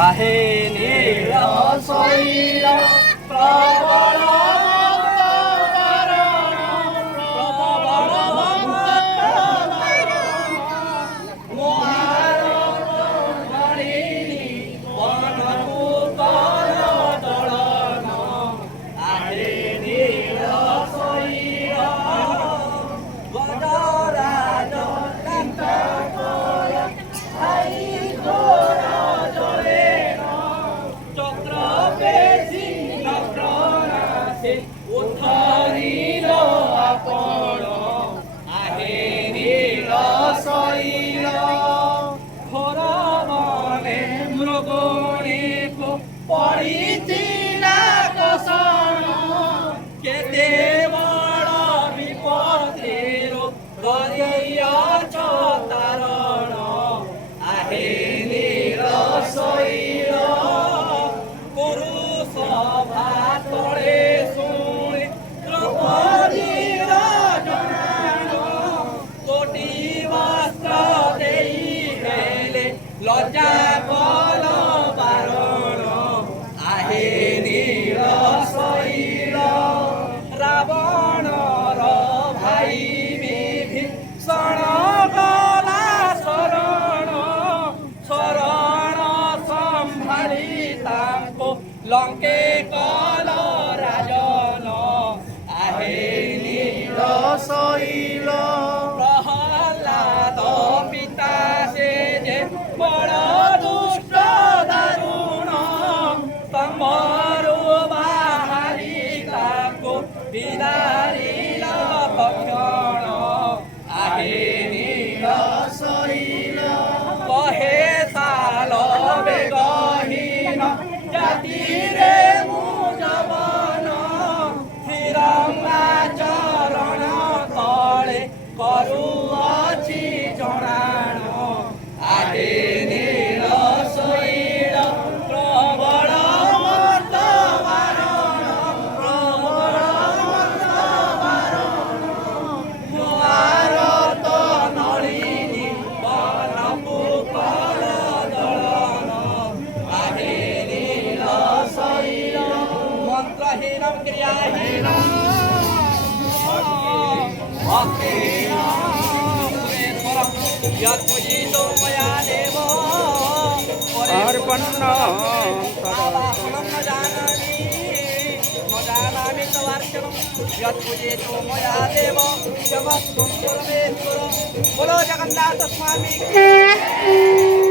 आहे नीळ शैल प्रबळ पड़ीला कषण केते बड़ विपदेर गरियछ तारण आहे नील शैल पुरुष भातळे शुणे द्रौपदीर जनाण कोटि वस्त्र देई हेले लज्जा बल बारण आहे नील शैल रावणर भाई विभीषण गला शरण शरण संभाळी ताको लंके कल राजन आहे नील शैल प्रहलाद पिता से जे बड़ दुष्ट दारुण तमरु बाहरी ताको बिदारिल भक्षण आहे नील शैल कहे साल बेगहीन जाति रे मु जवन श्रीरंगा चरण तले करुअछि जणाण आहे नील शैल प्रबल मर्द बारण प्रबल मर्द बारण भारत नलिनी बनपु कल दलन आहे नील शैल मंत्रहीन क्रियाहीन भक्तिहीन सुरेश्वरं यत्पूजितो मया देव अर्पणं बाबाहनं न जानामि तवार्चनं यत्पूजितो मया देव जगत्पुर परमेश्वर बोलो जगन्नाथ स्वामी